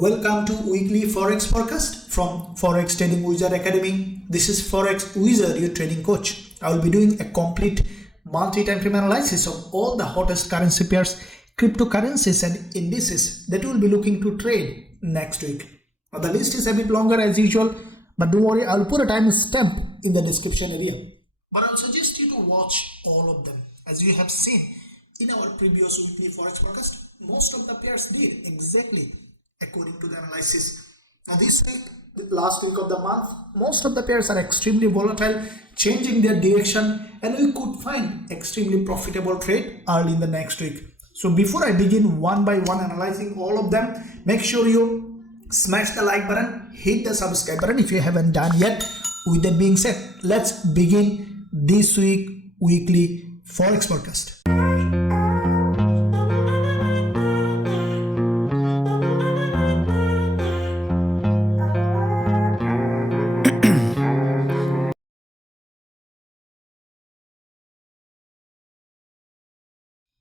Welcome to weekly Forex forecast from Forex Trading Wizard Academy. This is Forex Wizard, your trading coach. I will be doing a complete monthly time frame analysis of all the hottest currency pairs, cryptocurrencies and indices that we will be looking to trade next week. Now, the list is a bit longer as usual, but don't worry, I will put a time stamp in the description area. But I will suggest you to watch all of them. As you have seen in our previous weekly Forex forecast, most of the pairs did exactly according to the analysis. Now this week, the last week of the month, most of the pairs are extremely volatile, changing their direction, and we could find extremely profitable trade early in the next week. So before I begin one by one analyzing all of them, make sure you smash the like button, hit the subscribe button if you haven't done yet. With that being said, let's begin this week weekly Forex forecast.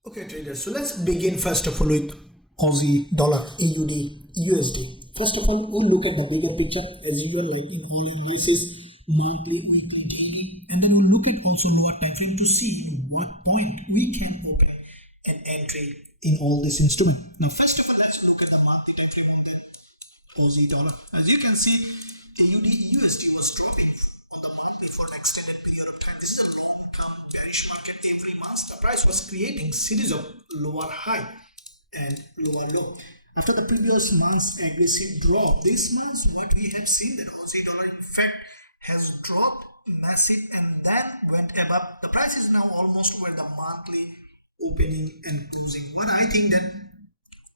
Okay traders, so let's begin first of all with Aussie dollar, AUD, USD. First of all, we'll look at the bigger picture as usual, like in all indices, monthly, weekly, daily, and then we'll look at also lower time frame to see what point we can open an entry in all this instrument. Now first of all, let's look at the monthly time frame on the Aussie dollar. As you can see, AUD, USD was dropping on the monthly for an extended period of time. This is a long-term bearish market. Every month the price was creating series of lower high and lower low. After the previous month's aggressive drop, this month what we have seen that Aussie dollar in fact has dropped massive and then went above. The price is now almost where the monthly opening and closing. What I think that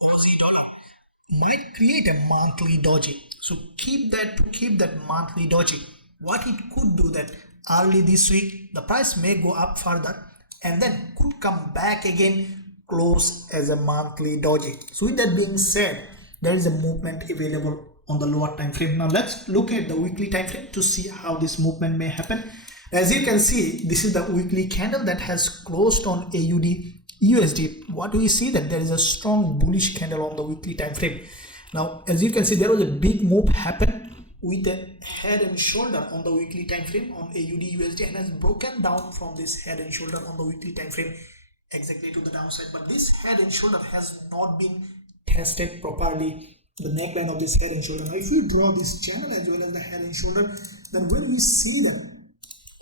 Aussie dollar might create a monthly doji. So keep that monthly doji. What it could do that early this week the price may go up further and then could come back again, close as a monthly doji. So with that being said, there is a movement available on the lower time frame. Now let's look at the weekly time frame to see how this movement may happen. As you can see, this is the weekly candle that has closed on AUD USD. What do we see? That there is a strong bullish candle on the weekly time frame. Now as you can see, there was a big move happen with the head and shoulder on the weekly time frame on AUD USD and has broken down from this head and shoulder on the weekly time frame exactly to the downside. But this head and shoulder has not been tested properly, the neckline of this head and shoulder. Now if we draw this channel as well as the head and shoulder, then when we see that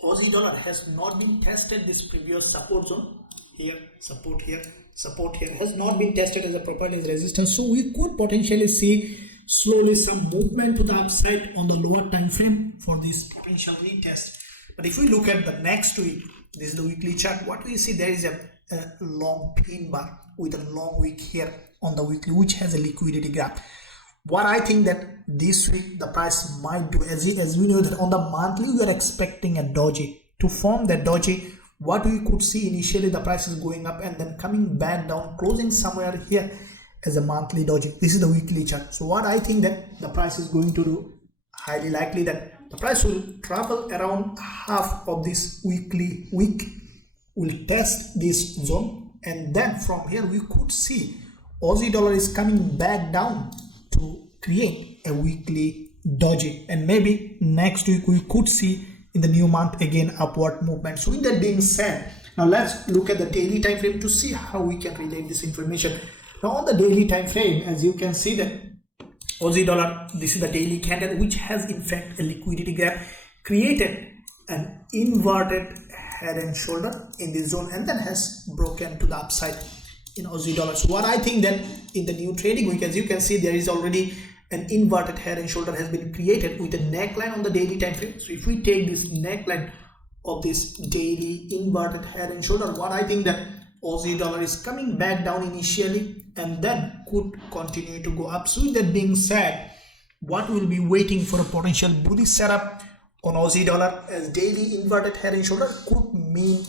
Aussie dollar has not been tested this previous support zone here, support here, support here, has not been tested as a properly as resistance, so we could potentially see slowly some movement to the upside on the lower time frame for this potential retest. But if we look at the next week, this is the weekly chart, what we see, there is a long pin bar with a long wick here on the weekly, which has a liquidity gap. What I think that this week the price might do, as we know that on the monthly we are expecting a doji. To form that doji, what we could see initially, the price is going up and then coming back down, closing somewhere here as a monthly doji. This is the weekly chart. So what I think that the price is going to do, highly likely that the price will travel around half of this weekly week, will test this zone, and then from here we could see Aussie dollar is coming back down to create a weekly doji, and maybe next week we could see in the new month again upward movement. So with that being said, now let's look at the daily time frame to see how we can relate this information. Now on the daily time frame, as you can see that Aussie dollar, this is the daily candle which has in fact a liquidity gap, created an inverted head and shoulder in this zone and then has broken to the upside in Aussie dollar. So what I think that in the new trading week, as you can see, there is already an inverted head and shoulder has been created with a neckline on the daily time frame. So if we take this neckline of this daily inverted head and shoulder, what I think that Aussie dollar is coming back down initially and then could continue to go up. So with that being said, what will be waiting for a potential bullish setup on Aussie dollar as daily inverted head and shoulder could mean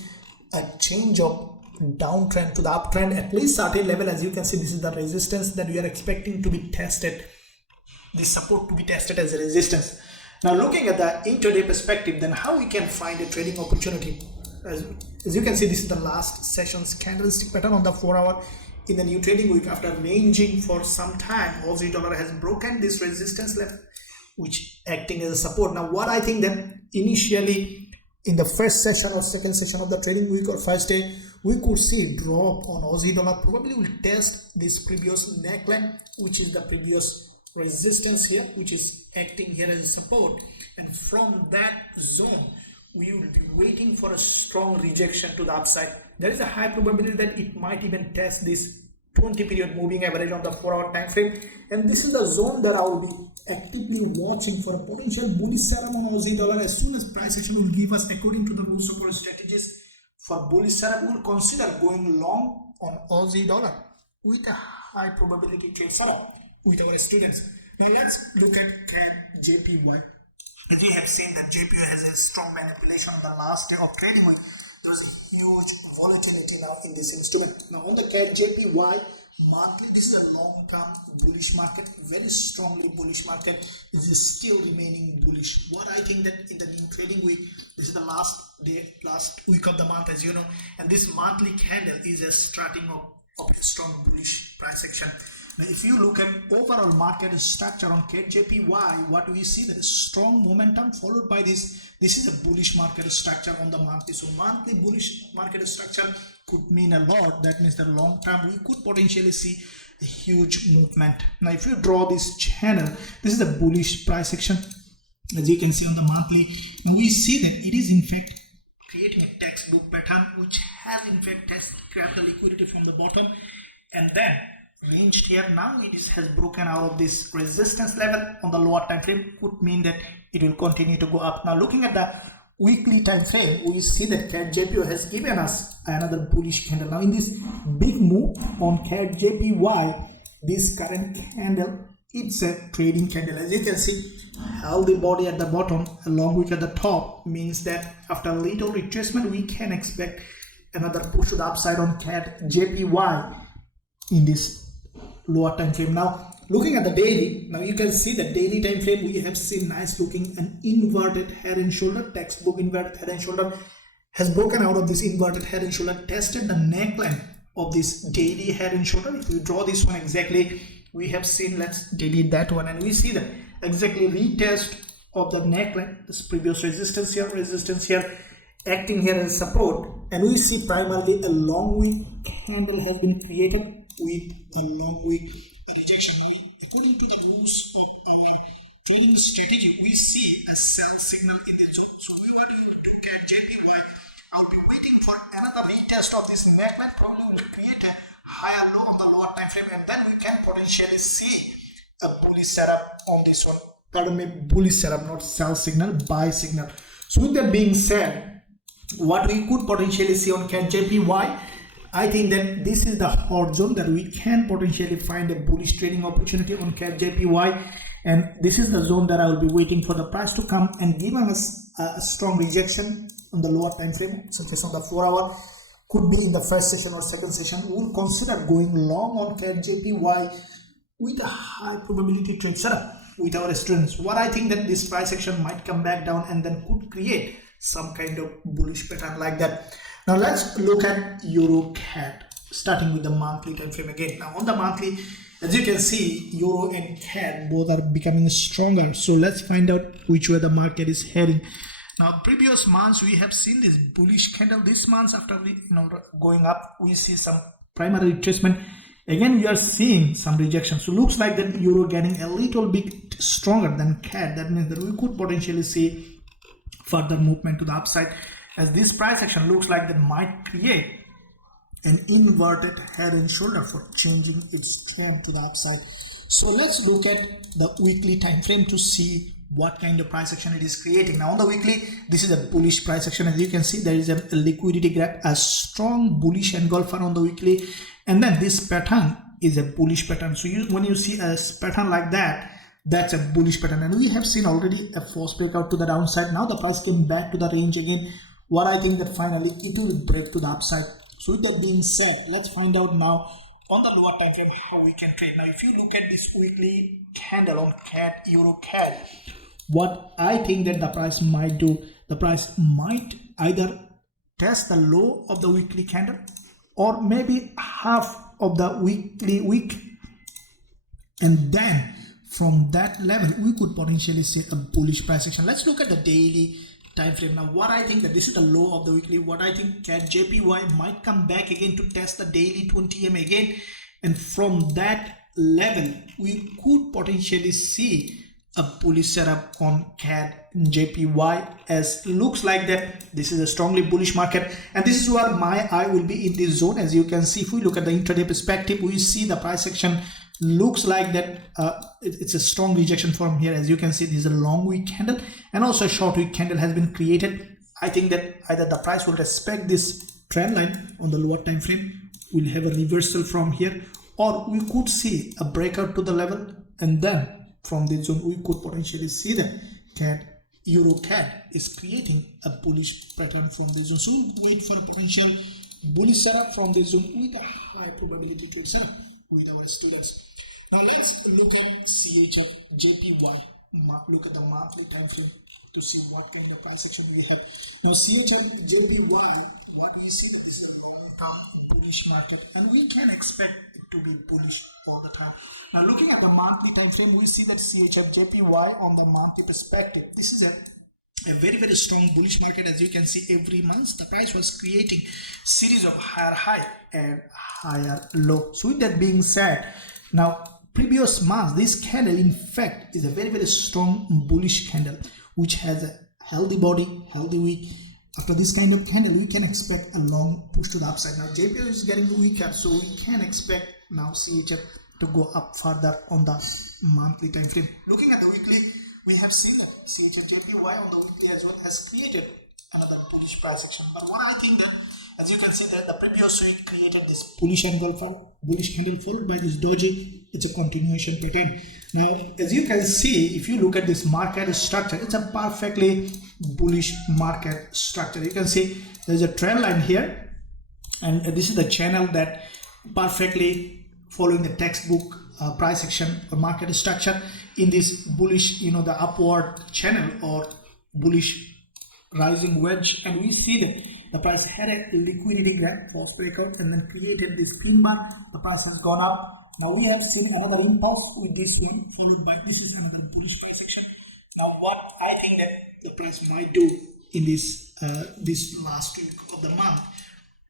a change of downtrend to the uptrend at least certain level. As you can see, this is the resistance that we are expecting to be tested, this support to be tested as a resistance. Now looking at the intraday perspective, then how we can find a trading opportunity. As you can see, this is the last session's candlestick pattern on the 4-hour in the new trading week, after ranging for some time, Aussie dollar has broken this resistance level, which acting as a support. Now what I think that initially in the first session or second session of the trading week or first day, we could see a drop on Aussie dollar. Probably will test this previous neckline, which is the previous resistance here, which is acting here as a support, and from that zone we will be waiting for a strong rejection to the upside. There is a high probability that it might even test this 20 period moving average on the 4-hour time frame, and this is the zone that I will be actively watching for a potential bullish setup on Aussie dollar. As soon as price action will give us, according to the rules of our strategies, for bullish setup, we will consider going long on Aussie dollar with a high probability trade setup with our students. Now let's look at CADJPY. As you have seen that JPY has a strong manipulation on the last day of trading week. There was a huge volatility now in this instrument. Now on the CADJPY monthly, this is a long-term bullish market, very strongly bullish market. This is still remaining bullish. What I think that in the new trading week, this is the last day, last week of the month, as you know, and this monthly candle is a starting of a strong bullish price action. Now, if you look at overall market structure on CADJPY, what we see, that is strong momentum followed by this is a bullish market structure on the monthly. So monthly bullish market structure could mean a lot. That means the long term we could potentially see a huge movement. Now if you draw this channel, this is a bullish price action, as you can see on the monthly. Now we see that it is in fact creating a textbook pattern, which has in fact grabbed the liquidity from the bottom and then ranged here. Now it has broken out of this resistance level on the lower time frame, could mean that it will continue to go up. Now looking at the weekly time frame, we see that CADJPY has given us another bullish candle. Now in this big move on CADJPY, this current candle, it's a trading candle. As you can see, healthy body at the bottom, a long wick at the top, means that after a little retracement we can expect another push to the upside on CADJPY in this lower time frame. Now looking at the daily, now you can see the daily time frame, we have seen nice looking an inverted head and shoulder, textbook inverted head and shoulder, has broken out of this inverted head and shoulder, tested the neckline of this daily head and shoulder. If you draw this one exactly, we have seen, let's delete that one, and we see the exactly retest of the neckline, this previous resistance here, acting here as support, and we see primarily a long wick candle has been created with a long wick rejection. According to the rules of our trading strategy, we see a sell signal in the zone. So we want to look at JPY. I'll be waiting for another retest of this neckline. Probably will create a higher low on the lower time frame, and then we can potentially see a bullish setup on this one. Pardon me, bullish setup, not sell signal, buy signal. So with that being said, what we could potentially see on CADJPY, I think that this is the hot zone that we can potentially find a bullish trading opportunity on CADJPY, and this is the zone that I will be waiting for the price to come and give us a strong rejection on the lower time frame, such as on the 4-hour, could be in the first session or second session. We will consider going long on CADJPY with a high probability trade setup with our students. What I think that this price action might come back down and then could create some kind of bullish pattern like that. Now let's look at EURCAD, starting with the monthly time frame again. Now on the monthly, as you can see, Euro and CAD both are becoming stronger. So let's find out which way the market is heading. Now previous months we have seen this bullish candle. This month after going up, we see some primary retracement. Again we are seeing some rejection. So looks like that Euro getting a little bit stronger than CAD. That means that we could potentially see further movement to the upside, as this price action looks like that might create an inverted head and shoulder for changing its trend to the upside. So let's look at the weekly time frame to see what kind of price action it is creating. Now on the weekly, this is a bullish price action. As you can see, there is a liquidity grab, a strong bullish engulfer on the weekly, and then this pattern is a bullish pattern. So when you see a pattern like that, that's a bullish pattern, and we have seen already a false breakout to the downside. Now the price came back to the range again. What I think that finally it will break to the upside. So with that being said, let's find out now on the lower time frame how we can trade. Now if you look at this weekly candle on EURCAD, what I think that the price might do, the price might either test the low of the weekly candle or maybe have of the week, and then from that level we could potentially see a bullish price action. Let's look at the daily time frame. Now what I think that this is the low of the weekly. What I think CADJPY might come back again to test the daily 20M again, and from that level we could potentially see a bullish setup on CADJPY, as looks like that this is a strongly bullish market, and this is where my eye will be in this zone. As you can see, if we look at the intraday perspective, we see the price action looks like that it's a strong rejection from here. As you can see, this is a long week candle and also a short week candle has been created. I think that either the price will respect this trend line on the lower time frame, we'll have a reversal from here, or we could see a breakout to the level, and then from this zone we could potentially see that EURCAD is creating a bullish pattern from this zone. So we'll wait for a potential bullish setup from this zone with a high probability trade setup with our students. Now let's look at CHFJPY. Look at the monthly time frame to see what kind of price action we have. Now CHFJPY, what we see, this is a long-term bullish market, and we can expect it to be bullish all the time. Now looking at the monthly time frame, we see that CHFJPY on the monthly perspective, this is a very strong bullish market. As you can see, every month the price was creating series of higher high and higher low. So with that being said, now previous month this candle in fact is a very strong bullish candle which has a healthy body, healthy wick. After this kind of candle we can expect a long push to the upside. Now JPY is getting weaker, so we can expect now CHF to go up further on the monthly time frame. Looking at the weekly, we have seen that CHFJPY on the weekly as well has created another bullish price action. But what I think that, as you can see that the previous week created this bullish candle followed by this doji, it's a continuation pattern. Now as you can see, if you look at this market structure, it's a perfectly bullish market structure. You can see there's a trend line here, and this is the channel that perfectly following the textbook price action or market structure in this bullish, the upward channel or bullish rising wedge. And we see that the price had a liquidity gap, false breakout, and then created this pin bar. The price has gone up. Now we have seen another impulse with this one, followed by this is another bullish price action. Now what I think that the price might do in this last week of the month,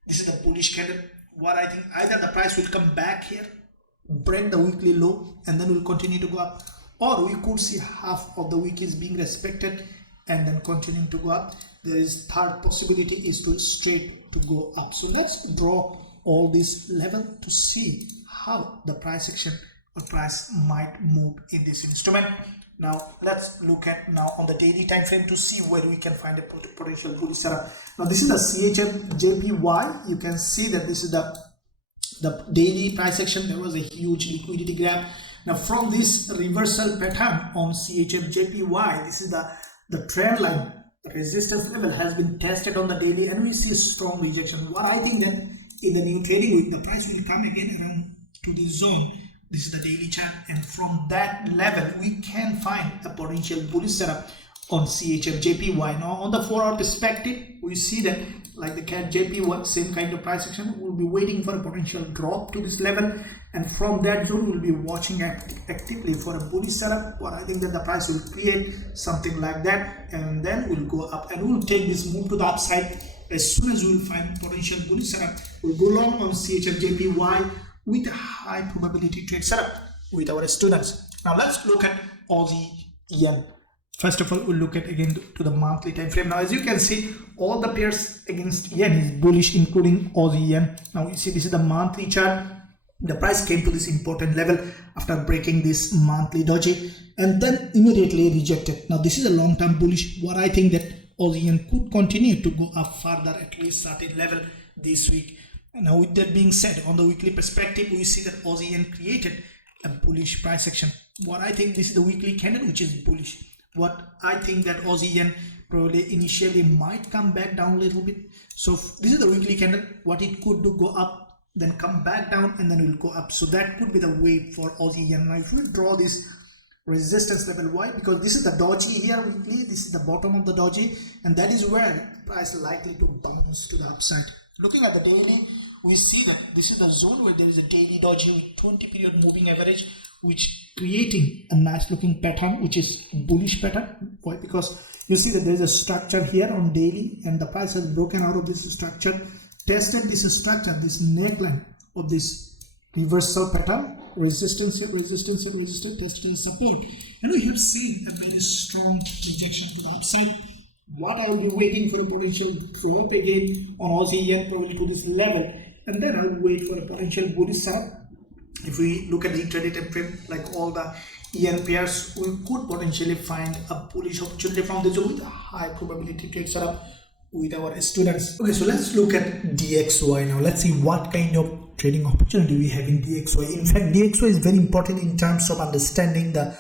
this is the bullish candle. What I think, either the price will come back here, break the weekly low, and then will continue to go up, or we could see half of the week is being respected and then continuing to go up. There is third possibility is to straight to go up. So let's draw all this level to see how the price action or price might move in this instrument. Now let's look at now on the daily time frame to see where we can find a potential bullish setup. Now this is the CHFJPY. You can see that this is the daily price action. There was a huge liquidity grab. Now from this reversal pattern on CHFJPY, this is the trend line. The resistance level has been tested on the daily, and we see a strong rejection. What I think that in the new trading week, the price will come again around to the zone. This is the daily chart, and from that level we can find a potential bullish setup on CHFJPY. Now on the 4-hour perspective, we see that like the CADJPY, same kind of price action. We'll be waiting for a potential drop to this level, and from that zone we'll be watching actively for a bullish setup. What I think that the price will create something like that, and then we'll go up and we'll take this move to the upside. As soon as we'll find potential bullish setup, we'll go long on CHFJPY with a high probability trade setup with our students. Now let's look at Aussie Yen. First of all, we'll look at again to the monthly time frame. Now as you can see, all the pairs against yen is bullish, including Aussie Yen. Now you see this is the monthly chart. The price came to this important level after breaking this monthly doji and then immediately rejected. Now this is a long-term bullish. What I think that Aussie Yen could continue to go up further at least certain level this week. Now with that being said, on the weekly perspective, we see that Aussie Yen created a bullish price action. What I think, this is the weekly candle which is bullish. What I think that Aussie Yen probably initially might come back down a little bit. So this is the weekly candle. What it could do, go up, then come back down, and then it will go up. So that could be the wave for Aussie Yen. Now if we draw this resistance level, why? Because this is the doji here weekly, this is the bottom of the doji, and that is where price likely to bounce to the upside. Looking at the daily, we see that this is the zone where there is a daily doji with 20 period moving average, which creating a nice looking pattern, which is bullish pattern. Why? Because you see that there is a structure here on daily, and the price has broken out of this structure, tested this structure, this neckline of this reversal pattern, resistance here, resistance here, resistance, tested and support, and we have seen a very strong rejection to the upside. What I will be waiting for a potential drop again on Aussie yen, probably to this level, and then I will wait for a potential bullish setup. If we look at the intraday time frame, like all the yen pairs, we could potentially find a bullish opportunity from this with a high probability trade setup with our students. Okay, so let's look at DXY now. Let's see what kind of trading opportunity we have in DXY. In fact, DXY is very important in terms of understanding the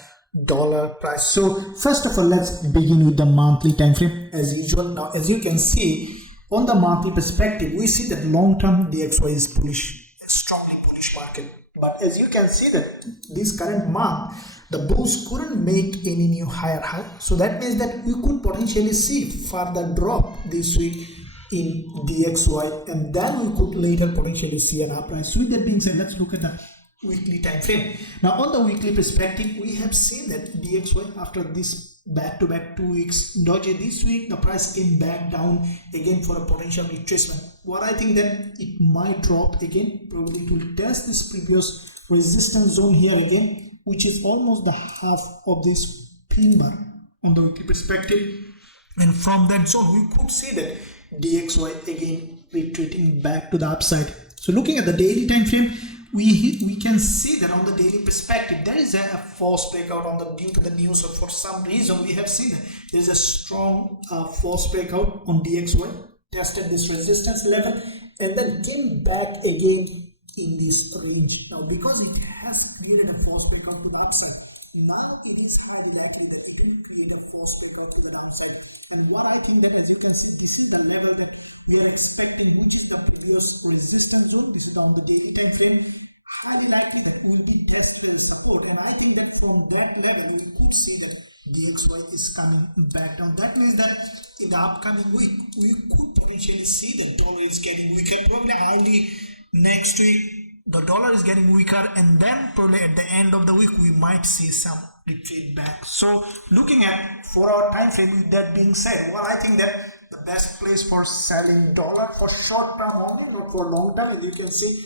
dollar price. So first of all, let's begin with the monthly time frame as usual. Now, as you can see on the monthly perspective, we see that long-term DXY is bullish, strongly bullish market. But as you can see that this current month, the bulls couldn't make any new higher high. So that means that we could potentially see further drop this week in DXY, and then we could later potentially see an uprise. So with that being said, let's look at the weekly time frame. Now on the weekly perspective, we have seen that DXY, after this back-to-back 2 weeks doji, this week the price came back down again for a potential retracement. What I think that it might drop again, probably to test this previous resistance zone here again, which is almost the half of this pin bar on the weekly perspective, and from that zone we could see that DXY again retreating back to the upside. So looking at the daily time frame, we can see that on the daily perspective there is a false breakout on the due to the news, or for some reason we have seen that there is a strong false breakout on DXY, tested this resistance level and then came back again in this range. Now because it has created a false breakout to the upside, now it is highly likely that it will create a false breakout to the downside. And what I think that, as you can see, this is the level that we are expecting, which is the previous resistance zone. This is on the daily time frame. Highly likely that will be tested as support, and I think that from that level we could see that DXY is coming back down. That means that in the upcoming week we could potentially see the dollar is getting weaker. Probably early next week the dollar is getting weaker, and then probably at the end of the week we might see some retreat back. So looking at 4-hour time frame, with that being said, well, I think that the best place for selling dollar for short term only, not for long term. As you can see,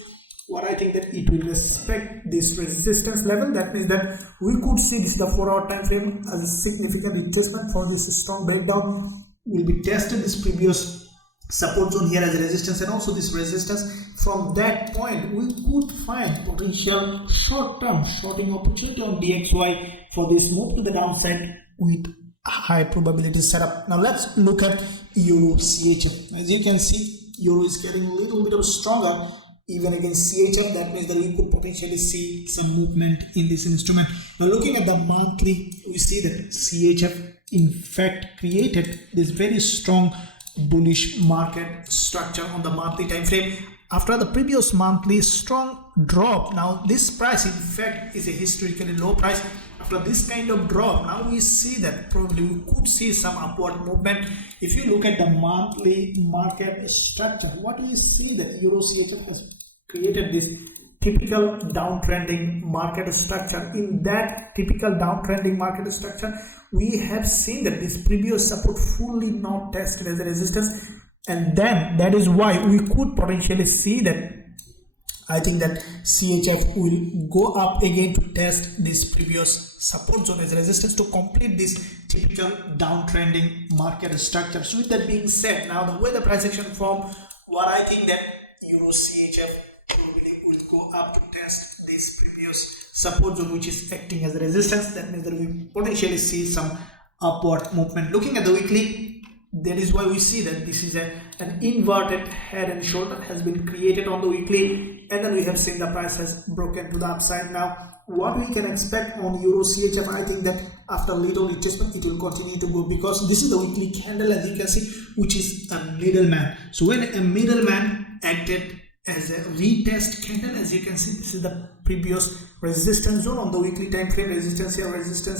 what I think that it will respect this resistance level. That means that we could see this, the 4-hour time frame, as a significant retracement for this strong breakdown. Will be tested this previous support zone here as a resistance, and also this resistance. From that point we could find potential short-term shorting opportunity on DXY for this move to the downside with high probability setup. Now let's look at EURCHF. As you can see, Euro is getting a little bit of stronger even against CHF. That means that we could potentially see some movement in this instrument. Now looking at the monthly, we see that CHF in fact created this very strong bullish market structure on the monthly time frame after the previous monthly strong drop. Now this price in fact is a historically low price. After this kind of drop, now we see that probably we could see some upward movement. If you look at the monthly market structure, what we see that EURCHF has created this typical downtrending market structure. In that typical downtrending market structure, we have seen that this previous support fully not tested as a resistance, and then that is why we could potentially see that I think that CHF will go up again to test this previous support zone as resistance to complete this typical downtrending market structure. So with that being said, now the way the price action form, what I think that EURCHF probably will go up to test this previous support zone, which is acting as a resistance. That means that we potentially see some upward movement. Looking at the weekly, that is why we see that this is an inverted head and shoulder has been created on the weekly, and then we have seen the price has broken to the upside. Now what we can expect on EURCHF, I think that after little retracement it will continue to go, because this is the weekly candle, as you can see, which is a middleman. So when a middleman acted as a retest candle, as you can see, this is the previous resistance zone on the weekly time frame, resistance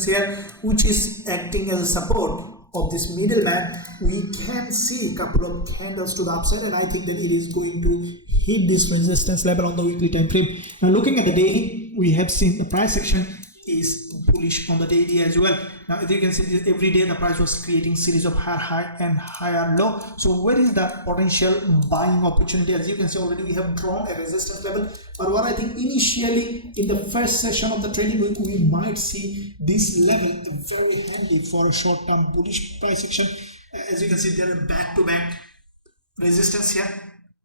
here, which is acting as a support of this middleman, we can see a couple of candles to the upside, and I think that it is going to hit this resistance level on the weekly time frame. Now looking at the daily, we have seen the price action is bullish on the daily as well. Now as you can see, every day the price was creating series of higher high and higher low. So where is the potential buying opportunity? As you can see, already we have drawn a resistance level, but what I think initially in the first session of the trading week, we might see this level very handy for a short-term bullish price action. As you can see, there are back-to-back resistance here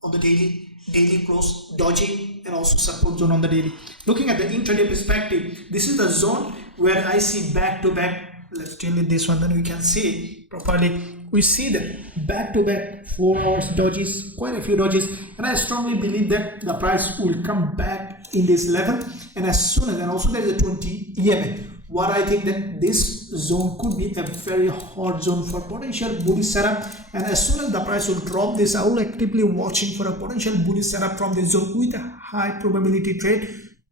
on the daily close, dodgy, and also support zone on the daily. Looking at the intraday perspective, this is the zone where I see back-to-back. Let's delete this one, then we can see properly. We see that back-to-back 4 hours dodges, quite a few dodges, and I strongly believe that the price will come back in this level. And as soon as, and also there is a 20 EMA, what I think that this zone could be a very hot zone for potential bullish setup, and as soon as the price will drop this, I will actively watching for a potential bullish setup from this zone with a high probability trade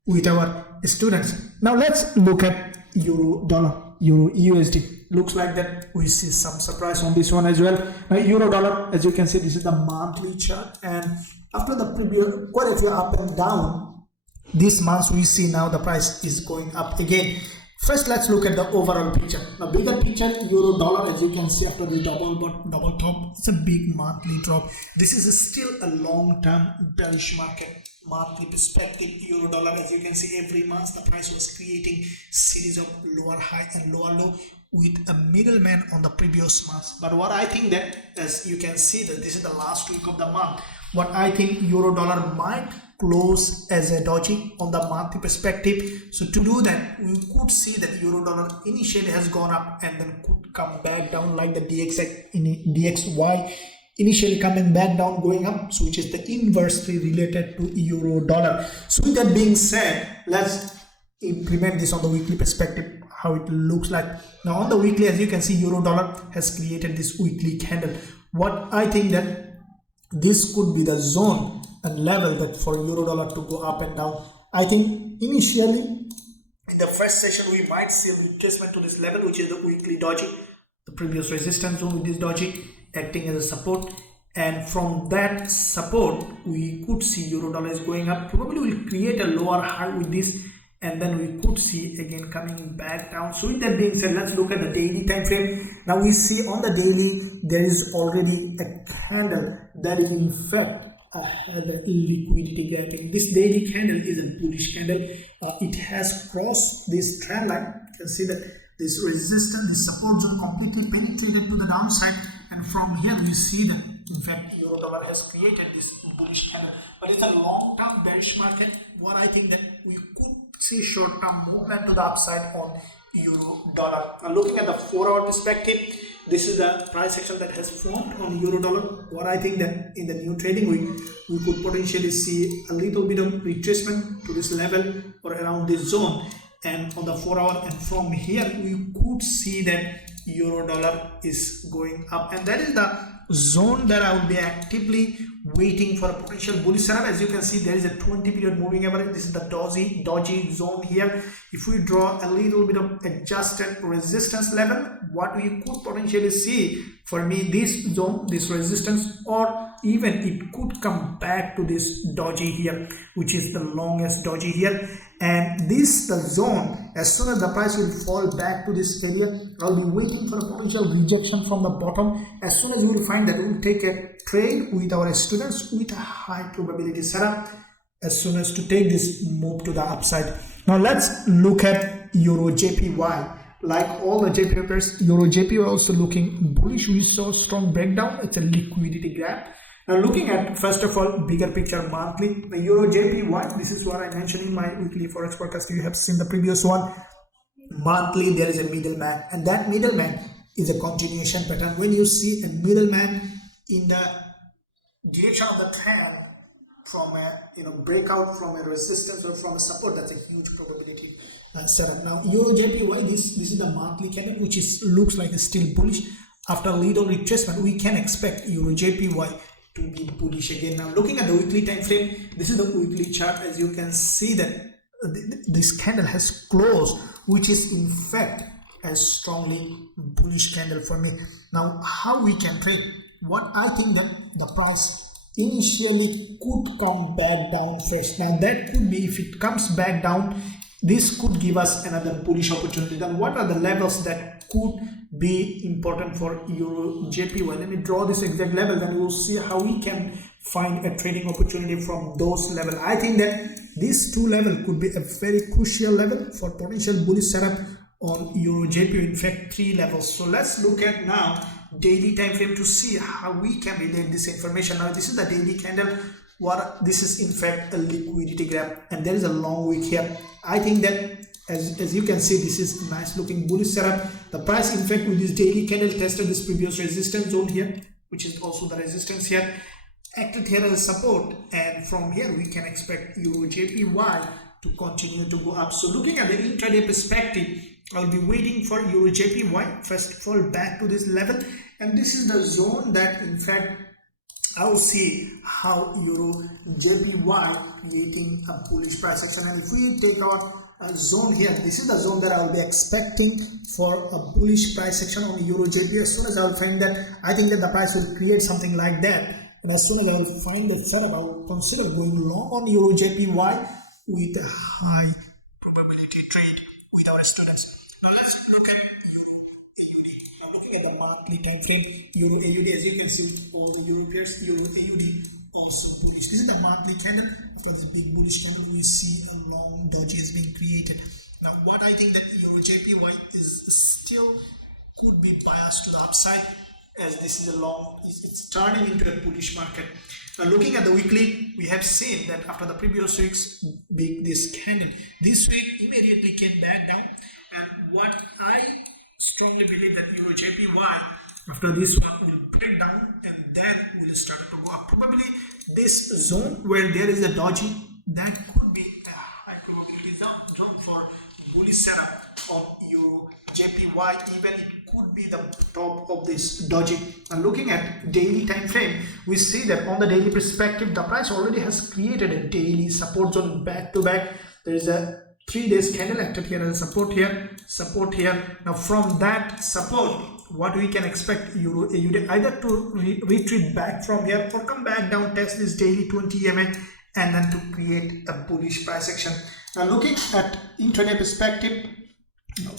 with our students. Now let's look at euro dollar, euro USD. Looks like that we see some surprise on this one as well. Now euro dollar, as you can see, this is the monthly chart, and after the previous quite a few up and down this month, we see now the price is going up again. First, let's look at the overall picture. Now, bigger picture, euro dollar, as you can see after the double top, it's a big monthly drop. This is still a long-term bearish market. Monthly perspective, euro dollar, as you can see, every month the price was creating series of lower high and lower low with a middleman on the previous month. But what I think that, as you can see, that this is the last week of the month, what I think euro dollar might close as a doji on the monthly perspective. So to do that, we could see that euro dollar initially has gone up and then could come back down, like the DXY initially coming back down, going up, so which is the inversely related to euro dollar. So with that being said, let's implement this on the weekly perspective, how it looks like. Now on the weekly, as you can see, euro dollar has created this weekly candle. What I think that this could be the zone and level that for euro dollar to go up and down. I think initially in the first session we might see a retracement to this level, which is the weekly doji, the previous resistance zone with this doji acting as a support, and from that support we could see euro dollar is going up. Probably will create a lower high with this, and then we could see again coming back down. So with that being said, let's look at the daily time frame. Now we see on the daily there is already a candle that is in fact had a liquidity gapping. This daily candle is a bullish candle. It has crossed this trend line. You can see that this resistance, this support zone completely penetrated to the downside, and from here we see that in fact euro dollar has created this bullish candle. But it's a long-term bearish market. What I think that we could see short-term movement to the upside on euro dollar. Now looking at the 4-hour perspective, this is the price action that has formed on euro dollar. What I think that in the new trading week, we could potentially see a little bit of retracement to this level or around this zone, and on the 4-hour, and from here we could see that euro dollar is going up, and that is the zone that I will be actively waiting for a potential bullish setup. As you can see, there is a 20 period moving average. This is the dodgy zone here. If we draw a little bit of adjusted resistance level, what we could potentially see, for me, this zone, this resistance, or even it could come back to this doji here, which is the longest doji here, and this the zone. As soon as the price will fall back to this area, I'll be waiting for a potential rejection from the bottom. As soon as you will find that, we will take a trade with our students with a high probability setup as soon as to take this move to the upside. Now let's look at EURJPY. Like all the JPY pairs, EURJPY also looking bullish. We saw strong breakdown. It's a liquidity grab. Now looking at, first of all, bigger picture monthly, the EURJPY, this is what I mentioned in my weekly Forex podcast. You have seen the previous one. Monthly, there is a middleman, and that middleman is a continuation pattern. When you see a middleman in the direction of the trend from a breakout from a resistance or from a support, that's a huge probability setup. Now EURJPY, this is the monthly candle, which looks like it's still bullish. After a little retracement, we can expect EURJPY to be bullish again. Now looking at the weekly time frame, this is the weekly chart. As you can see that this candle has closed, which is in fact a strongly bullish candle for me. Now, how we can trade? What I think that the price initially could come back down first. Now that could be, if it comes back down, this could give us another bullish opportunity. Then what are the levels that could be important for EURJPY? Let me draw this exact level, then we will see how we can find a trading opportunity from those levels. I think that these two levels could be a very crucial level for potential bullish setup on EURJPY. In fact, 3 levels. So let's look at now daily time frame to see how we can relate this information. Now this is the daily candle. What this is in fact a liquidity grab, and there is a long wick here. I think that as you can see, this is a nice looking bullish setup. The price in fact with this daily candle tested this previous resistance zone here, which is also the resistance here, acted here as a support, and from here we can expect EURJPY to continue to go up. So looking at the intraday perspective, I'll be waiting for EURJPY first to fall back to this level, and this is the zone that in fact I'll see how EURJPY creating a bullish price action. And if we take out a zone here, this is the zone that I'll be expecting for a bullish price action on EURJPY. As soon as I'll find that, I think that the price will create something like that, and as soon as I'll find that setup, I'll consider going long on EURJPY with a high probability trade with our students. Now let's look at EURAUD. Now looking at the monthly time frame, EURAUD, as you can see, all the Euro pairs, EURAUD also bullish. This is the monthly candle. After this big bullish candle, we see a long doji is being created. Now what I think that EURJPY is still could be biased to the upside, as this is a long, it's turning into a bullish market. Now looking at the weekly, we have seen that after the previous week's big this candle, this week immediately came back down, and what I strongly believe that EURJPY after this one will break down and then will start to go up. Probably this zone where there is a doji, that could be a high probability zone for bullish setup on EURJPY. Even it could be the top of this doji. And looking at daily time frame, we see that on the daily perspective, the price already has created a daily support zone back to back. There is a 3 days candle acted here as a support here, support here. Now from that support, what we can expect EURAUD either to retreat back from here or come back down, test this daily 20 EMA, and then to create a bullish price action. Now looking at intraday perspective,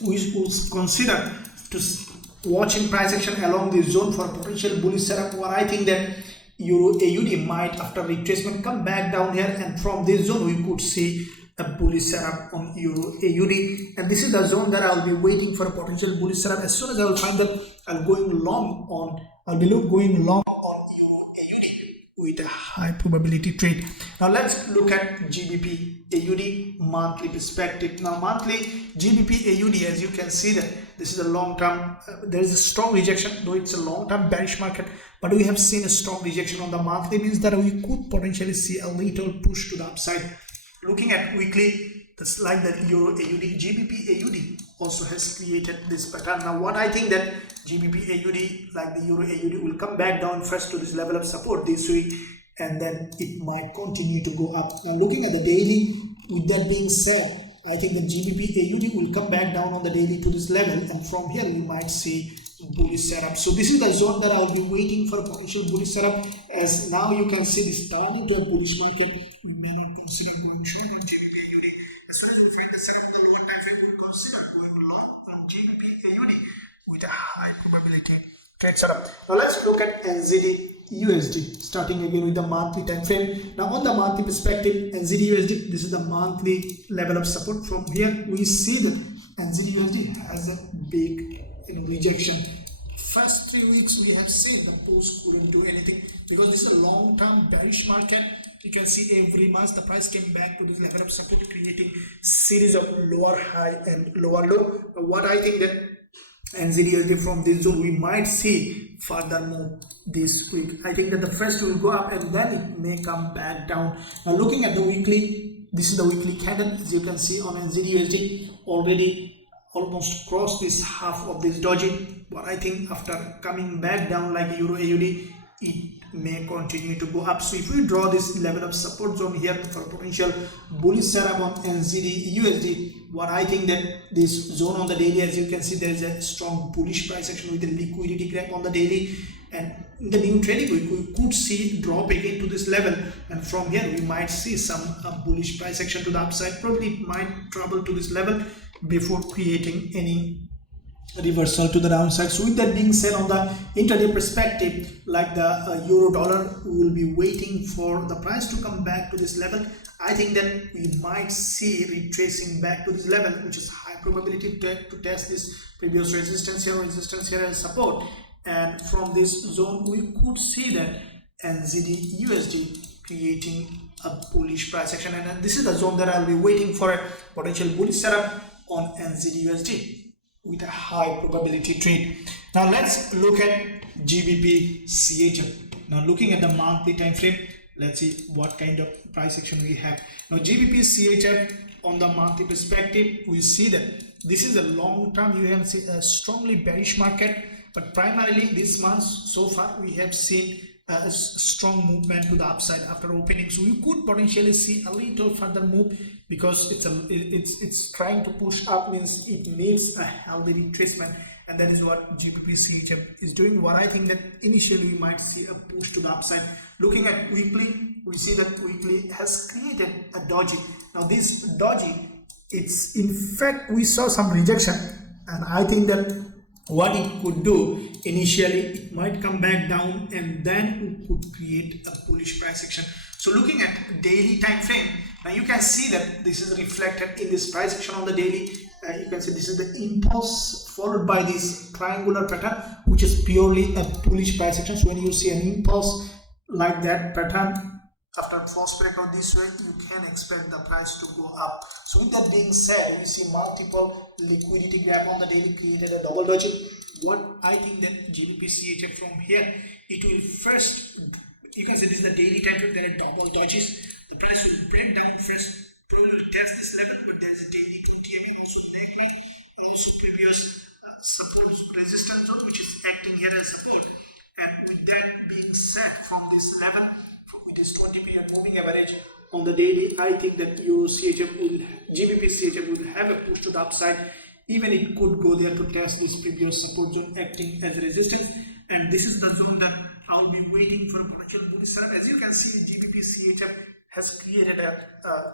we will consider to watching price action along this zone for potential bullish setup, where I think that EURAUD might after retracement come back down here, and from this zone we could see a bullish setup on EURAUD, and this is the zone that I'll be waiting for a potential bullish setup. As soon as I will find that, I'll be going long on EURAUD with a high probability trade. Now let's look at GBPAUD monthly perspective. Now monthly GBPAUD, as you can see that this is a long term, there is a strong rejection, though it's a long term bearish market, but we have seen a strong rejection on the monthly, means that we could potentially see a little push to the upside. Looking at weekly, that's like the EURAUD, GBPAUD also has created this pattern. Now what I think that GBPAUD, like the EURAUD, will come back down first to this level of support this week, and then it might continue to go up. Now looking at the daily, with that being said, I think the GBPAUD will come back down on the daily to this level, and from here we might see bullish setup. So this is the zone that I'll be waiting for a potential bullish setup. As now you can see this turning to a bullish market, we may not consider going short on GBPAUD. As soon as we find the setup of the lower time frame, we'll consider going long on GBPAUD with a high probability trade setup. Now let's look at NZDUSD, starting again with the monthly time frame. Now on the monthly perspective, NZDUSD, this is the monthly level of support. From here we see that NZDUSD has a big rejection. First 3 weeks we have seen the post couldn't do anything because this is a long-term bearish market. You can see every month the price came back to this level of support, creating series of lower high and lower low. What I think that NZDUSD from this zone we might see further move this week. I think that the first will go up and then it may come back down. Now looking at the weekly, this is the weekly candle. As you can see on NZDUSD, already almost crossed this half of this doji, but I think after coming back down like EURAUD, it may continue to go up. So if we draw this level of support zone here for potential bullish setup on NZDUSD, what I think that this zone on the daily, as you can see, there is a strong bullish price action with a liquidity gap on the daily, and in the new trading week we could see drop again to this level, and from here we might see some bullish price action to the upside. Probably it might travel to this level before creating any reversal to the downside. So with that being said, on the intraday perspective, like the euro dollar, we will be waiting for the price to come back to this level. I think that we might see retracing back to this level, which is high probability to test this previous resistance here as support, and from this zone we could see that NZDUSD creating a bullish price action, and this is the zone that I'll be waiting for a potential bullish setup on NZDUSD with a high probability trade. Now let's look at GBPCHF. Now looking at the monthly time frame, let's see what kind of price action we have. Now GBPCHF on the monthly perspective, we see that this is a long term, you have seen a strongly bearish market, but primarily this month so far we have seen a strong movement to the upside after opening. So you could potentially see a little further move, because it's trying to push up, means it needs a healthy retracement, and that is what GBPCHF is doing. What I think that initially we might see a push to the upside. Looking at weekly, we see that weekly has created a doji. Now this doji, it's in fact we saw some rejection, and I think that what it could do initially, it might come back down and then it could create a bullish price action. So looking at daily time frame, now you can see that this is reflected in this price action on the daily. You can see this is the impulse followed by this triangular pattern, which is purely a bullish price action. So when you see an impulse like that pattern after false breakout this way, you can expect the price to go up. So with that being said, we see multiple liquidity gap on the daily created a double doji. What I think that GBPCHF from here, it will first, you can say this is the daily time frame, there are double dojis. The price will break down first, probably will test this level, but there is a daily 20 also neckline, and also previous support resistance zone, which is acting here as support. And with that being said, from this level, with this 20 period moving average on the daily, I think that GBPCHF will have a push to the upside. Even it could go there to test this previous support zone acting as a resistance, and this is the zone that I will be waiting for a potential bullish setup. As you can see, GBPCHF has created a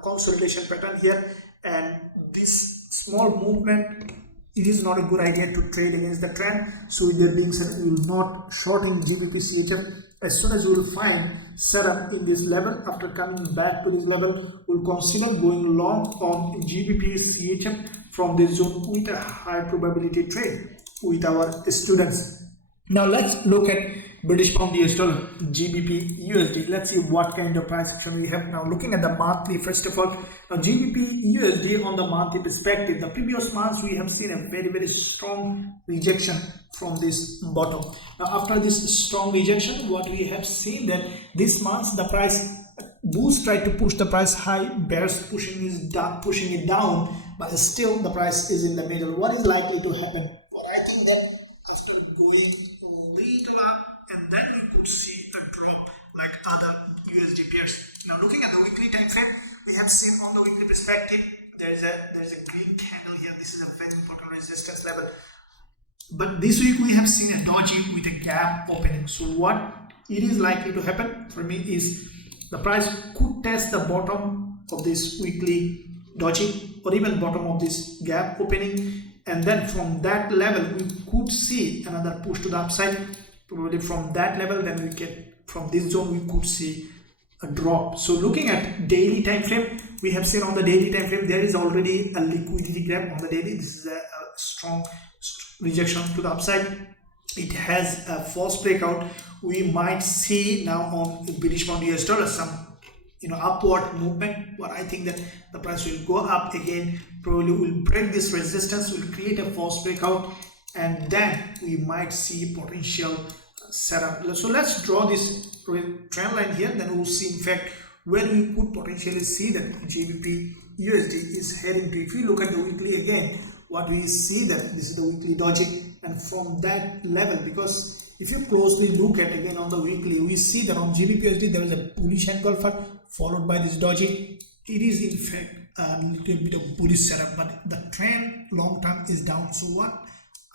consolidation pattern here, and this small movement, it is not a good idea to trade against the trend. So with that being said, we will not shorting GBPCHF. As soon as we will find setup in this level, after coming back to this level, we'll consider going long on GBPCHF from this zone with a high probability trade with our students. Now let's look at British Pound US Dollar, GBPUSD. Let's see what kind of price action we have. Now looking at the monthly, first of all, now GBPUSD on the monthly perspective, the previous months we have seen a very strong rejection from this bottom. Now after this strong rejection, what we have seen that this month the price, bulls tried to push the price high, bears pushing it down, but still the price is in the middle. What is likely to happen? Well, I think that after going a little up, and then we could see a drop like other USD pairs. Now looking at the weekly time frame, we have seen on the weekly perspective, there is a green candle here. This is a very important resistance level. But this week we have seen a doji with a gap opening. So what it is likely to happen for me is the price could test the bottom of this weekly doji, or even bottom of this gap opening, and then from that level we could see another push to the upside. Probably from that level, then we can, from this zone we could see a drop. So looking at daily time frame, we have seen on the daily time frame there is already a liquidity gap on the daily. This is a strong rejection to the upside. It has a false breakout. We might see now on British Pound US Dollar some upward movement, but I think that the price will go up again, probably will break this resistance, will create a false breakout, and then we might see potential setup. So let's draw this trend line here, then we'll see in fact where we could potentially see that GBPUSD is heading to. If you look at the weekly again, what we see that this is the weekly doji, and from that level, because if you closely look at again on the weekly, we see that on GBPUSD there is a bullish engulfer followed by this doji. It is in fact a little bit of bullish setup, but the trend long term is down. So what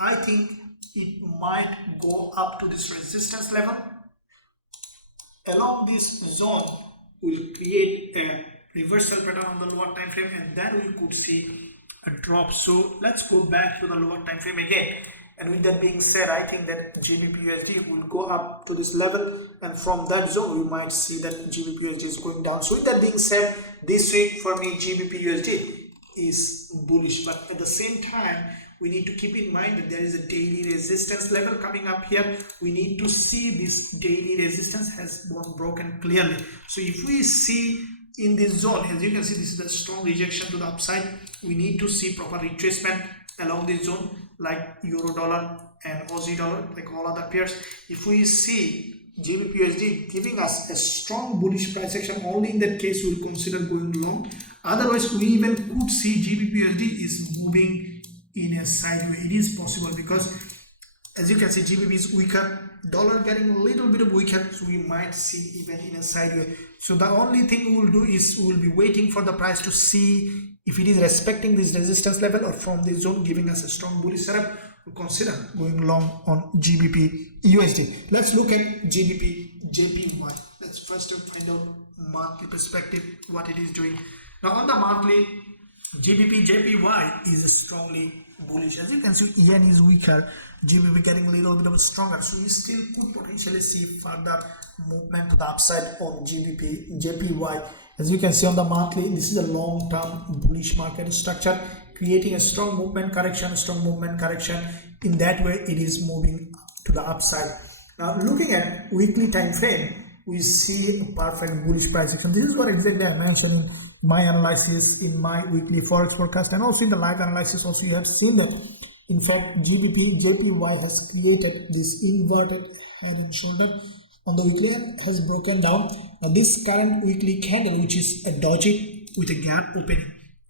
I think, it might go up to this resistance level. Along this zone will create a reversal pattern on the lower time frame, and then we could see a drop. So let's go back to the lower time frame again. And with that being said, I think that GBPUSD will go up to this level, and from that zone we might see that GBPUSD is going down. So with that being said, this week for me GBPUSD is bullish, but at the same time we need to keep in mind that there is a daily resistance level coming up here. We need to see this daily resistance has been broken clearly. So if we see in this zone, as you can see, this is a strong rejection to the upside. We need to see proper retracement along this zone, like euro dollar and Aussie dollar, like all other pairs. If we see GBPUSD giving us a strong bullish price action, only in that case we will consider going long. Otherwise, we even could see GBPUSD is moving in a sideways. It is possible because, as you can see, GBP is weaker, dollar getting a little bit of weaker, so we might see even in a sideways. So the only thing we will do is we will be waiting for the price to see if it is respecting this resistance level, or from this zone giving us a strong bullish setup, we'll consider going long on GBPUSD. Let's look at GBPJPY. Let's first find out monthly perspective what it is doing. Now on the monthly, GBPJPY is strongly bullish. As you can see, yen is weaker, GBP getting a little bit of stronger, so you still could potentially see further movement to the upside on GBPJPY. As you can see on the monthly, this is a long-term bullish market structure, creating a strong movement correction, In that way, it is moving to the upside. Now, looking at weekly time frame, we see a perfect bullish price action. This is what exactly I mentioned in my analysis, in my weekly forex forecast, and also in the live analysis. Also, you have seen that, in fact, GBPJPY has created this inverted head and shoulder on the weekly and has broken down. Now, this current weekly candle, which is a doji with a gap opening,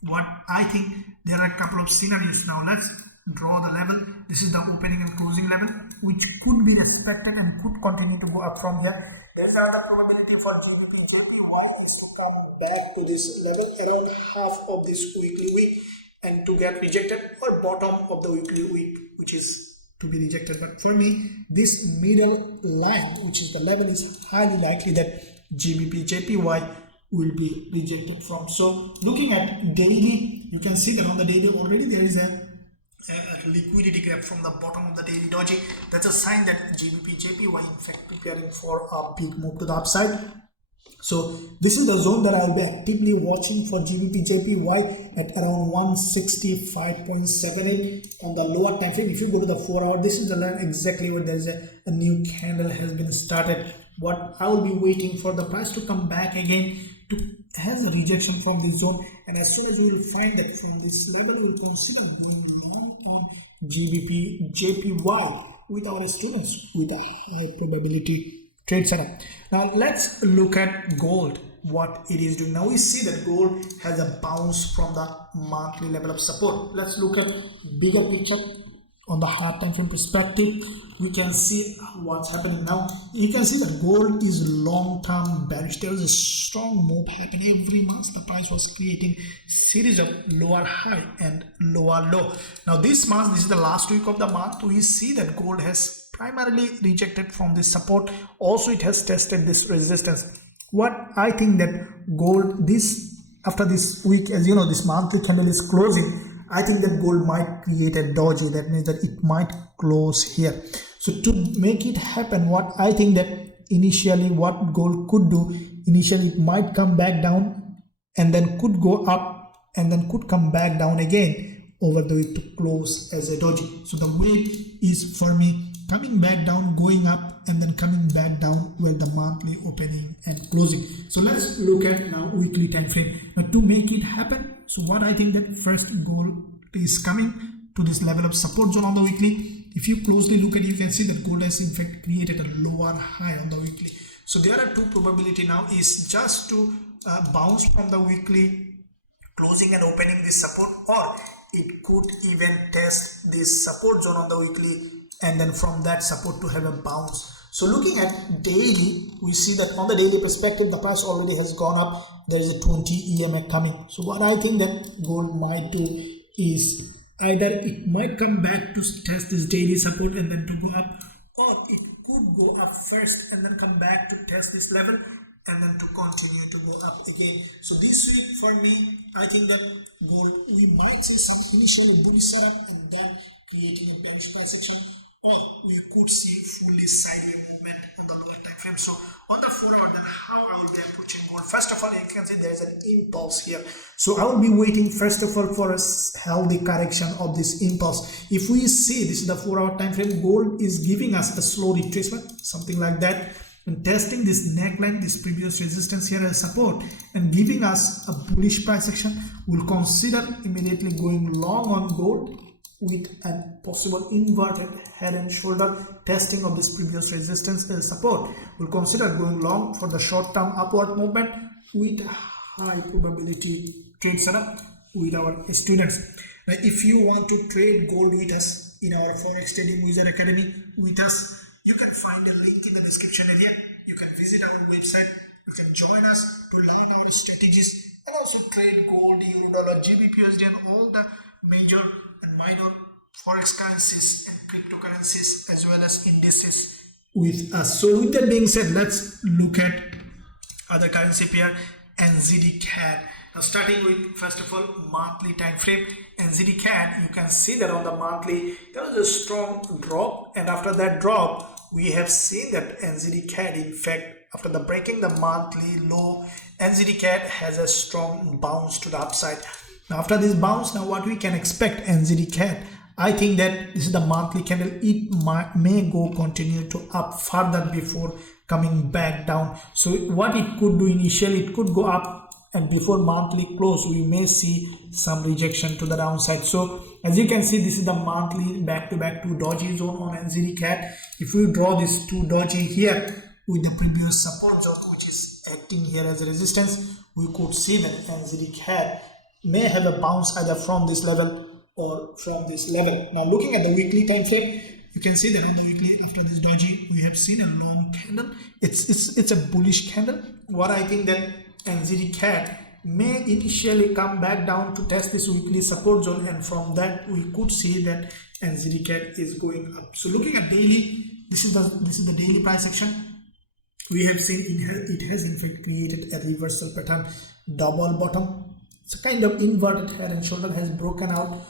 what I think, there are a couple of scenarios. Now, let's draw the level. This is the opening and closing level, which could be respected and could continue to go up from here. There is another probability for GBPJPY is to come back to this level around half of this weekly week and to get rejected, or bottom of the weekly week, which is to be rejected. But for me, this middle line, which is the level, is highly likely that GBPJPY will be rejected from. So looking at daily, you can see that on the daily already there is a liquidity grab from the bottom of the daily doji. That's a sign that GBPJPY in fact preparing for a big move to the upside. So this is the zone that I'll be actively watching for GBPJPY at around 165.78 on the lower time frame. If you go to the 4 hour, this is the line exactly where there is a new candle has been started. What I will be waiting for the price to come back again to has a rejection from this zone, and as soon as you will find that from this level, you will consider going long on GBPJPY with our students with a high probability trade setup. Now let's look at gold, what it is doing. Now we see that gold has a bounce from the monthly level of support. Let's look at bigger picture on the hard time frame perspective. We can see what's happening now. You can see that gold is long-term bearish. There is a strong move happening every month. The price was creating series of lower high and lower low. Now this month, this is the last week of the month, we see that gold has primarily rejected from this support. Also, it has tested this resistance. What I think that gold, this after this week, as you know, this monthly candle is closing, I think that gold might create a doji. That means that it might close here. So to make it happen, what I think that initially what gold could do, initially it might come back down and then could go up and then could come back down again over the week to close as a doji. So the way is for me coming back down, going up, and then coming back down where the monthly opening and closing. So let's look at now weekly time frame. Now to make it happen, so what I think that first gold is coming to this level of support zone on the weekly. If you closely look at it, you can see that gold has in fact created a lower high on the weekly. So there are two probability now, is just to bounce from the weekly closing and opening this support, or it could even test this support zone on the weekly and then from that support to have a bounce So looking at daily, we see that on the daily perspective, the price already has gone up. There is a 20 EMA coming. So what I think that gold might do is either it might come back to test this daily support and then to go up, or it could go up first and then come back to test this level and then to continue to go up again. So this week for me, I think that gold, we might see some initial bullish setup and then creating a bench price section, or we could see fully sideways movement on the lower time frame. So on the 4 hour, then how I will be approaching gold? First of all, you can see there is an impulse here. So I will be waiting first of all for a healthy correction of this impulse. If we see this is the 4 hour time frame, gold is giving us a slow retracement, something like that, and testing this neckline, this previous resistance here as support, and giving us a bullish price action. We'll consider immediately going long on gold with a possible inverted head and shoulder testing of this previous resistance as support. We'll consider going long for the short term upward movement with high probability trade setup with our students. Now, if you want to trade gold with us in our Forex Trading Wizard Academy with us, you can find a link in the description area. You can visit our website. You can join us to learn our strategies and also trade gold, euro, dollar, GBPUSD, and all the major and minor forex currencies and cryptocurrencies as well as indices with us. So with that being said, let's look at other currency pair, NZDCAD. Now starting with first of all monthly time frame, NZDCAD, you can see that on the monthly there was a strong drop, and after that drop we have seen that NZDCAD, in fact, after the breaking the monthly low, NZDCAD has a strong bounce to the upside. Now after this bounce, now what we can expect NZDCAD, I think that this is the monthly candle. It may go continue to up further before coming back down. So what it could do initially, it could go up, and before monthly close we may see some rejection to the downside. So as you can see, this is the monthly back-to-back 2 doji zone on NZDCAD. If we draw this 2 doji here with the previous support zone, which is acting here as a resistance, we could see that NZDCAD may have a bounce either from this level or from this level. Now looking at the weekly time frame, you can see that on the weekly, after this doji, we have seen a long candle. It's a bullish candle. What I think that NZDCAD may initially come back down to test this weekly support zone, and from that we could see that NZDCAD is going up. So looking at daily, this is the daily price action. We have seen it has in fact created a reversal pattern, double bottom. It's a kind of inverted head and shoulder has broken out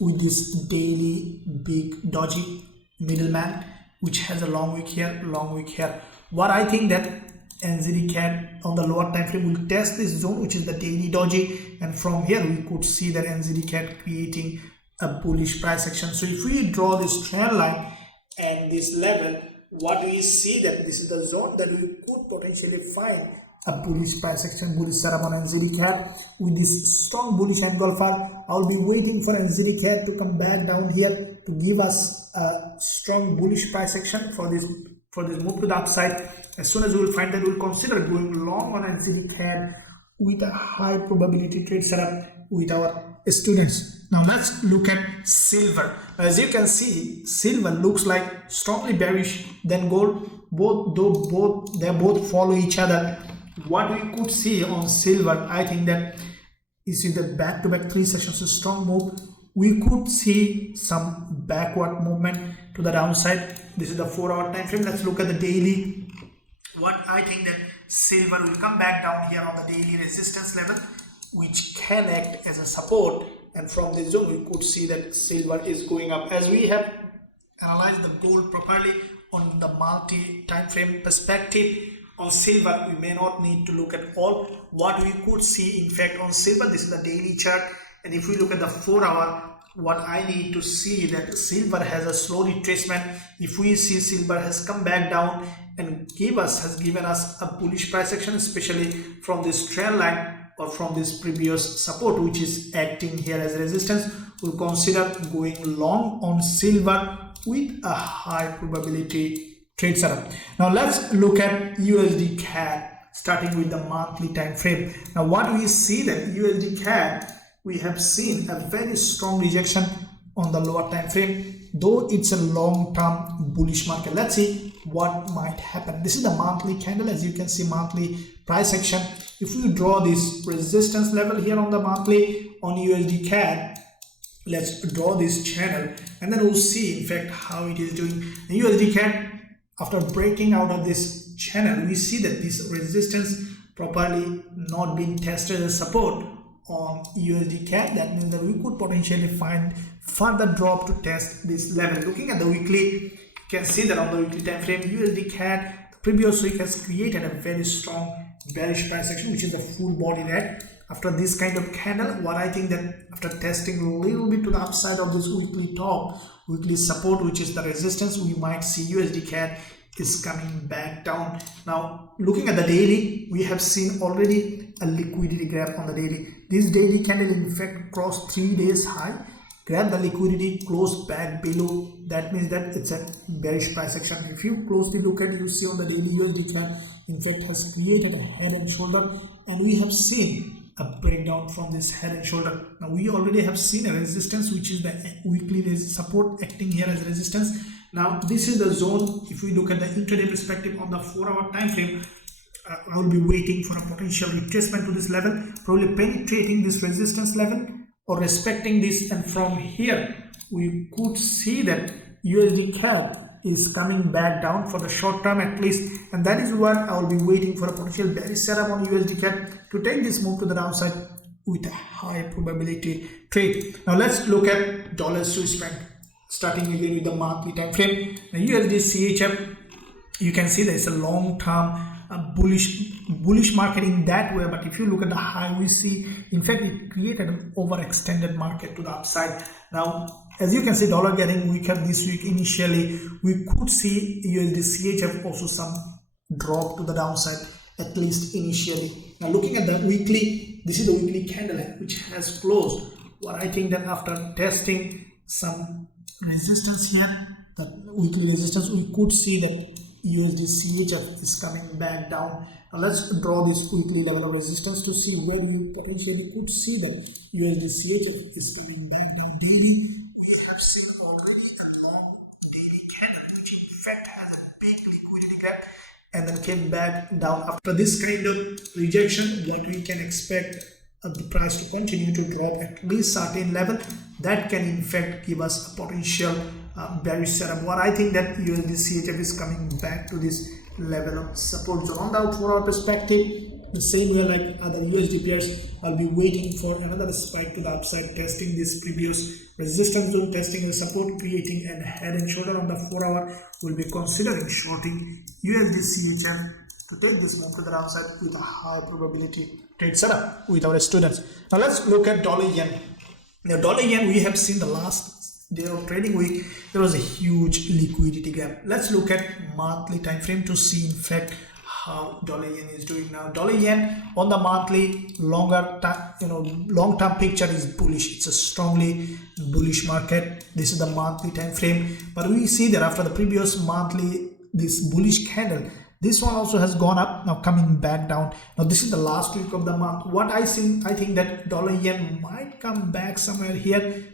with this daily big doji middleman, which has a long wick here, long wick here. What I think that NZDCAD on the lower time frame will test this zone, which is the daily doji, and from here we could see that NZDCAD creating a bullish price action. So if we draw this trend line and this level, what we see that this is the zone that we could potentially find a bullish price action, bullish setup on NZDCAD with this strong bullish engulfer. I will be waiting for NZDCAD to come back down here to give us a strong bullish price action for this move to the upside. As soon as we will find that, we will consider going long on NZDCAD with a high probability trade setup with our students. Now let's look at silver. As you can see, silver looks like strongly bearish than gold. They both follow each other. What we could see on silver, I think that is in the back-to-back 3 sessions, a strong move. We could see some backward movement to the downside. This is the 4 hour time frame. Let's look at the daily. What I think that silver will come back down here on the daily resistance level, which can act as a support, and from this zone we could see that silver is going up. As we have analyzed the gold properly on the multi time frame perspective, on silver we may not need to look at all. What we could see in fact on silver, this is the daily chart, and if we look at the 4 hour, what I need to see that silver has a slow retracement. If we see silver has come back down and has given us a bullish price action, especially from this trend line or from this previous support which is acting here as resistance, we'll consider going long on silver with a high probability trade setup. Now let's look at USDCAD, starting with the monthly time frame. Now what we see that USDCAD, we have seen a very strong rejection on the lower time frame. though it's a long-term bullish market. Let's see what might happen. This is the monthly candle. As you can see, monthly price action. If we draw this resistance level here on the monthly on USDCAD, let's draw this channel and then we'll see in fact how it is doing. In USDCAD, after breaking out of this channel, we see that this resistance properly not being tested as support on USDCAD. That means that we could potentially find further drop to test this level. Looking at the weekly, you can see that on the weekly time frame, USDCAD the previous week has created a very strong bearish price action, which is the full body red. After this kind of candle, what I think that after testing a little bit to the upside of this weekly top, weekly support, which is the resistance, we might see USDCAD is coming back down. Now looking at the daily, we have seen already a liquidity grab on the daily. This daily candle in fact crossed 3 days high, grab the liquidity, close back below. That means that it's a bearish price action. If you closely look at, you see on the daily USDCAD in fact has created a head and shoulder, and we have seen a breakdown from this head and shoulder. Now we already have seen a resistance, which is the weekly support acting here as resistance. Now this is the zone. If we look at the intraday perspective on the 4-hour time frame, I will be waiting for a potential retracement to this level, probably penetrating this resistance level or respecting this, and from here we could see that USDCAD is coming back down for the short term at least, and that is what I will be waiting for, a potential bearish setup on USDCAD to take this move to the downside with a high probability trade. Now let's look at dollar Swiss franc, starting again with the monthly time frame. The USDCHF, you can see there is a long term bullish market in that way, but if you look at the high, we see in fact it created an overextended market to the upside. Now as you can see, dollar getting weaker this week. Initially we could see USDCHF also some drop to the downside, at least initially. Now looking at the weekly, this is the weekly candle which has closed. What I think that after testing some resistance here, the weekly resistance, we could see that USDCHF is coming back down. Now let's draw this weekly level of resistance to see where we potentially could see that USDCHF is coming back down daily. We have seen already a long daily candle which in fact has a big liquidity gap and then came back down. After this kind of rejection, what we can expect the price to continue to drop at least certain level that can in fact give us a potential bearish setup. What I think that USDCHF is coming back to this level of support zone. On the 4-hour perspective, the same way like other USD pairs, I'll be waiting for another spike to the upside, testing this previous resistance zone, testing the support, creating a head and shoulder. On the 4-hour, we'll be considering shorting USDCHF to take this move to the downside with a high probability trade setup with our students. Now let's look at dollar yen. Now dollar yen, we have seen the last day of trading week, there was a huge liquidity gap. Let's look at monthly time frame to see in fact how dollar yen is doing now. Dollar yen on the monthly longer time, long term picture is bullish. It's a strongly bullish market. This is the monthly time frame, but we see that after the previous monthly, this bullish candle, this one also has gone up, now coming back down. Now this is the last week of the month. What I think that dollar yen might come back somewhere here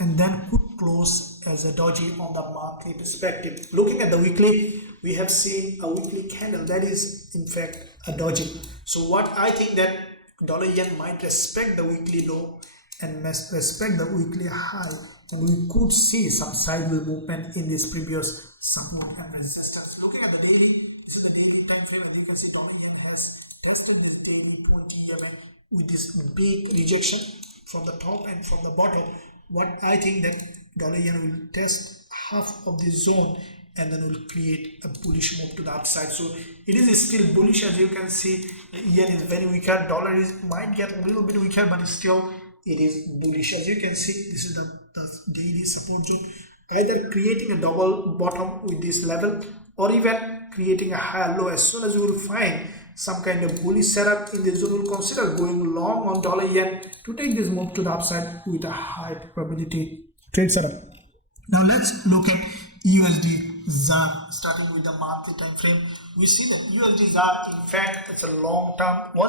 and then could close as a doji on the monthly perspective. Looking at the weekly, we have seen a weekly candle that is in fact a doji. So what I think that dollar yen might respect the weekly low and respect the weekly high, and we could see some sideways movement in this previous support and resistance. Looking at the daily, this is the daily time frame, and you can see dollar yen has tested the daily 20-year line with this big rejection from the top and from the bottom. What I think that dollar yen will test half of this zone and then will create a bullish move to the upside. So it is still bullish. As you can see, the yen is very weaker, dollar might get a little bit weaker, but still it is bullish. As you can see, this is the daily support zone, either creating a double bottom with this level or even creating a higher low. As soon as you will find some kind of bullish setup in this zone, will consider going long on dollar yen to take this move to the upside with a high probability trade setup. Now let's look at USDZAR, starting with the monthly time frame. We see that USDZAR in fact was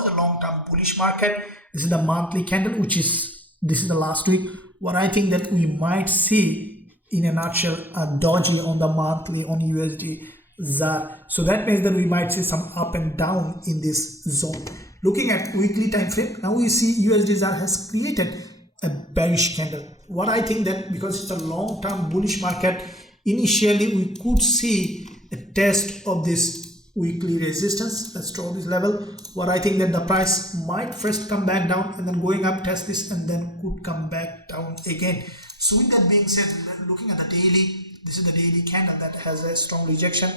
a long-term bullish market. This is the monthly candle, this is the last week. What I think that we might see in a nutshell dodgy on the monthly on USD-ZAR. So that means that we might see some up and down in this zone. Looking at weekly time frame, now we see USD-ZAR has created a bearish candle. What I think that because it's a long-term bullish market, initially we could see a test of this weekly resistance. Let's draw this level. What I think that the price might first come back down and then going up, test this, and then could come back down again. So with that being said, looking at the daily, this is the daily candle that has a strong rejection.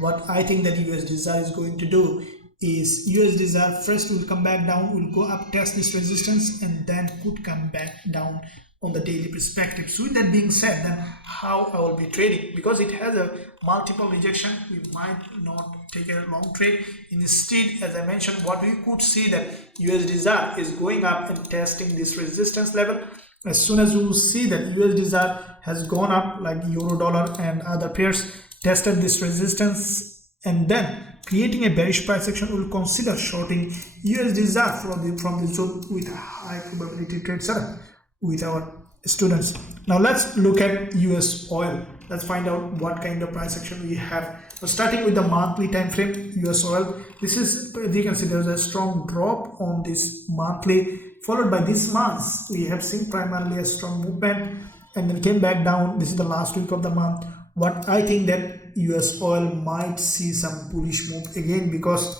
What I think that USD-ZAR is going to do is USD-ZAR first will come back down, will go up, test this resistance, and then could come back down on the daily perspective. So with that being said, then how I will be trading, because it has a multiple rejection, we might not take a long trade. Instead, as I mentioned, what we could see that USD-ZAR is going up and testing this resistance level. As soon as you will see that USD-ZAR has gone up, like euro dollar and other pairs tested this resistance, and then creating a bearish price action, will consider shorting USD-ZAR from the zone with a high probability trade setup with our students. Now let's look at US oil. Let's find out what kind of price action we have. So starting with the monthly time frame, US oil, this is, you can see there's a strong drop on this monthly, followed by this month we have seen primarily a strong movement and then came back down. This is the last week of the month. What I think that US oil might see some bullish move again, because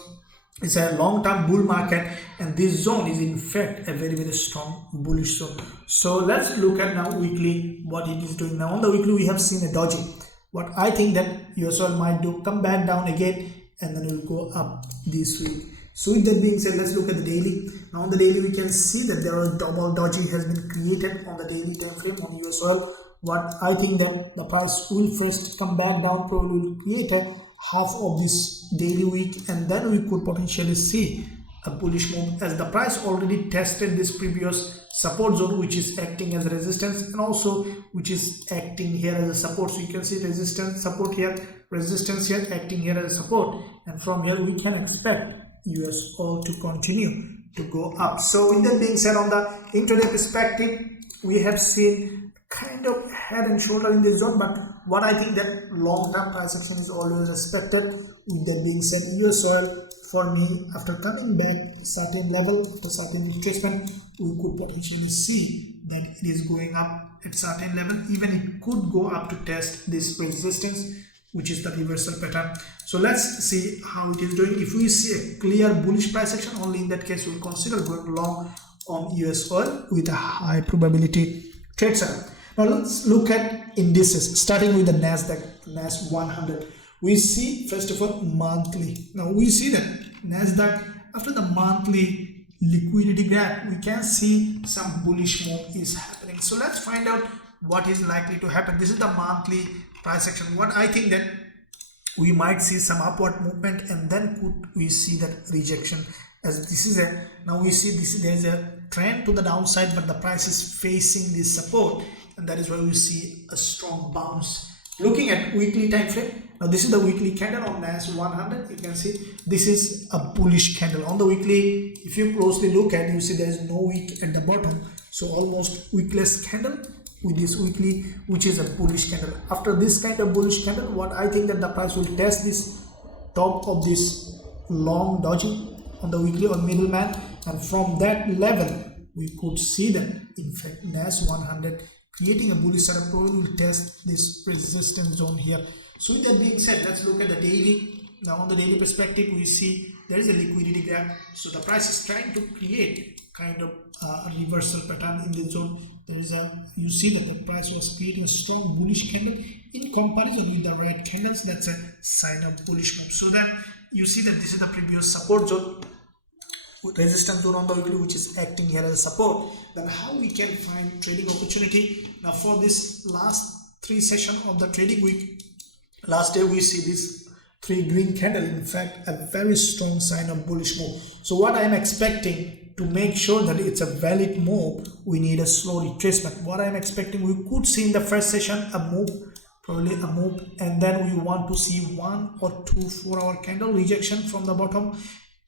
it's a long-term bull market and this zone is in fact a very strong bullish zone. So let's look at now weekly what it is doing. Now on the weekly we have seen a doji. What I think that US oil might do, come back down again and then it will go up this week. So with that being said, let's look at the daily. Now on the daily we can see that there are double doji has been created on the daily time frame on US oil. What I think that the price will first come back down, probably will create a half of this daily week, and then we could potentially see a bullish move, as the price already tested this previous support zone, which is acting as resistance, and also which is acting here as a support. So you can see resistance, support here, resistance here, acting here as a support, and from here we can expect US oil to continue to go up. So with that being said, on the intraday perspective, we have seen kind of head and shoulder in this zone, but what I think that long-term price action is always expected. With that being said, US oil for me, after coming back certain level, after certain retracement, we could potentially see that it is going up at certain level. Even it could go up to test this resistance, which is the reversal pattern. So let's see how it is doing. If we see a clear bullish price action, only in that case we'll consider going long on US oil with a high probability trade setup. Now let's look at indices, starting with the NAS 100. We see first of all monthly. Now we see that NASDAQ, after the monthly liquidity gap, we can see some bullish move is happening. So let's find out what is likely to happen. This is the monthly price action. What I think that we might see some upward movement, and then could we see that rejection, as this is a, now we see this, there is a trend to the downside, but the price is facing this support, and that is why we see a strong bounce. Looking at weekly time frame, now this is the weekly candle on NAS 100. You can see this is a bullish candle on the weekly. If you closely look at, you see there is no wick at the bottom, so almost wickless candle with this weekly, which is a bullish candle. After this kind of bullish candle, what I think that the price will test this top of this long doji on the weekly or middleman, and from that level we could see that in fact NAS 100 creating a bullish setup, probably will test this resistance zone here. So with that being said, let's look at the daily. Now on the daily perspective, we see there is a liquidity gap, so the price is trying to create kind of a reversal pattern in the zone. There is a, you see that the price was creating a strong bullish candle in comparison with the red candles. That's a sign of bullish move. So then you see that this is the previous support zone, resistance zone on the weekly, which is acting here as a support. Then how we can find trading opportunity? Now for this last 3 session of the trading week, last day we see this 3 green candle, in fact a very strong sign of bullish move. So what I am expecting, to make sure that it's a valid move, we need a slow retracement. What I am expecting, we could see in the first session a move, probably a move, and then we want to see 1 or 2 4-hour candle rejection from the bottom.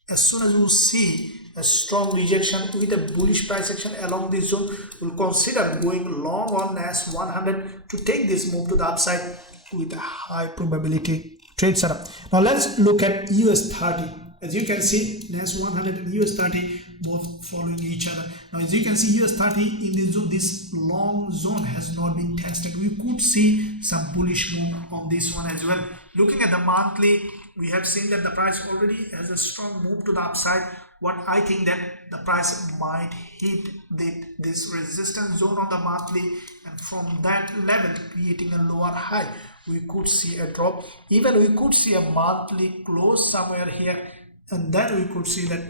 As soon as we see a strong rejection with a bullish price action along this zone, we'll consider going long on NAS 100 to take this move to the upside with a high probability trade setup. Now let's look at US30. As you can see, NAS 100 and US30 both following each other. Now as you can see, US30 in this zone, this long zone has not been tested. We could see some bullish move on this one as well. Looking at the monthly, we have seen that the price already has a strong move to the upside. What I think that the price might hit this resistance zone on the monthly, and from that level creating a lower high, we could see a drop. Even we could see a monthly close somewhere here, and then we could see that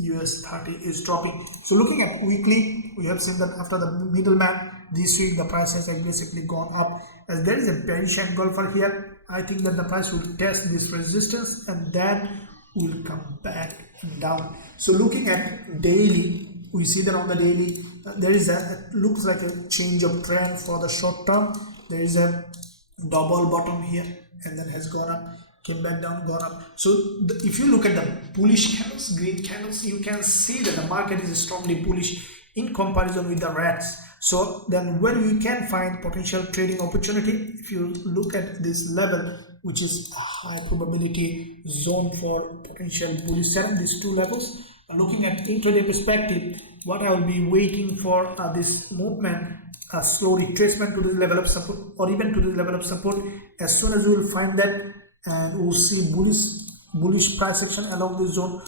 US30 is dropping. So looking at weekly, we have seen that after the middleman this week, the price has aggressively gone up. As there is a bearish engulfer here, I think that the price will test this resistance and then will come back and down. So looking at daily, we see that on the daily there is looks like a change of trend for the short term. There is a double bottom here and then has gone up, came back down, gone up. So if you look at the bullish candles, green candles, you can see that the market is strongly bullish in comparison with the reds. So then where you can find potential trading opportunity, if you look at this level, which is a high probability zone for potential bullish setup, these two levels. Looking at intraday perspective, what I will be waiting for this movement, a slow retracement to this level of support or even to this level of support. As soon as we will find that, and we'll see bullish price action along this zone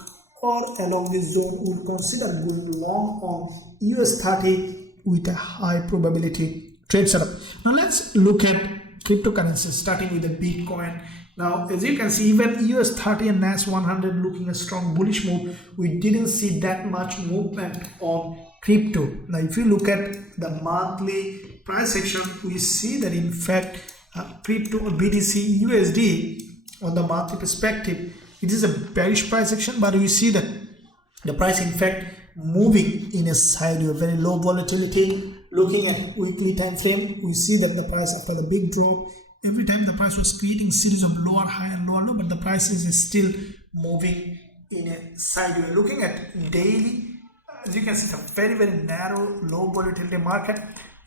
or along this zone, we'll consider going long on US30 with a high probability trade setup. Now let's look at cryptocurrencies, starting with the Bitcoin. Now as you can see, even US30 and NAS 100 looking a strong bullish move, we didn't see that much movement on crypto. Now if you look at the monthly price action, we see that in fact crypto or BTCUSD on the monthly perspective, it is a bearish price action, but we see that the price in fact moving in a sideways, very low volatility. Looking at weekly time frame, we see that the price after the big drop, every time the price was creating series of lower high and lower low, but the price is still moving in a sideways. Looking at daily, as you can see, it's a very narrow, low volatility market.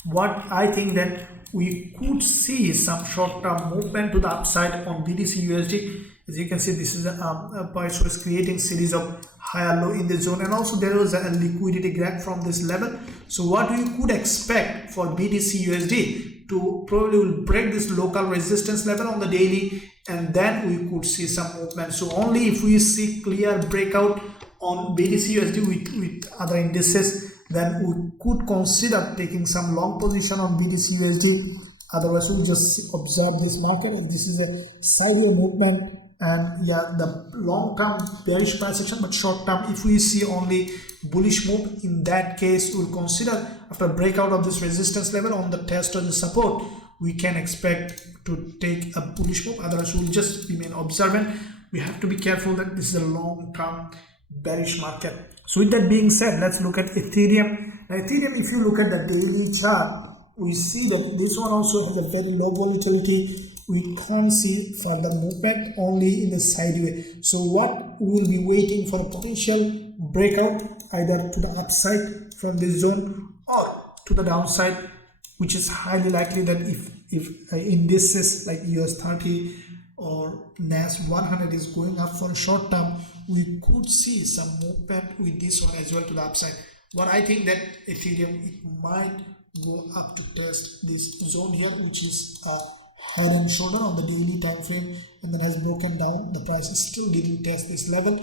What I think that we could see some short-term movement to the upside on BTCUSD. As you can see, this is a price was creating series of higher low in the zone, and also there was a liquidity grab from this level. So what we could expect for BTCUSD to probably will break this local resistance level on the daily, and then we could see some movement. So only if we see clear breakout on BTCUSD with other indices, then we could consider taking some long position on BTCUSD. Otherwise we'll just observe this market, and this is a sideways movement, and yeah, the long term bearish price action, but short term if we see only bullish move, in that case we'll consider after breakout of this resistance level on the test or the support, we can expect to take a bullish move. Otherwise we'll just remain observant. We have to be careful that this is a long term bearish market. So with that being said, let's look at Ethereum. Now Ethereum, if you look at the daily chart, we see that this one also has a very low volatility. We can't see further movement, only in the sideways. So what we will be waiting for a potential breakout either to the upside from this zone or to the downside, which is highly likely that if indices like US30 or NAS 100 is going up for a short term, we could see some movement with this one as well to the upside. What I think that Ethereum, it might go up to test this zone here, which is a head and shoulder on the daily time frame, and then has broken down. The price is still didn't test this level,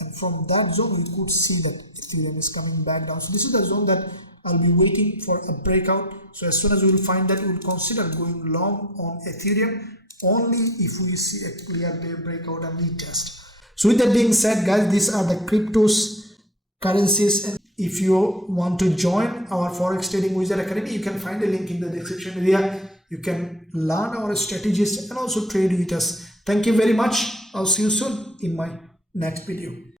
and from that zone we could see that Ethereum is coming back down. So this is the zone that I'll be waiting for a breakout. So as soon as we will find that, we'll consider going long on Ethereum, only if we see a clear breakout and retest. So with that being said, guys, these are the cryptos, currencies, and if you want to join our Forex Trading Wizard Academy, you can find a link in the description area. You can learn our strategies and also trade with us. Thank you very much. I'll see you soon in my next video.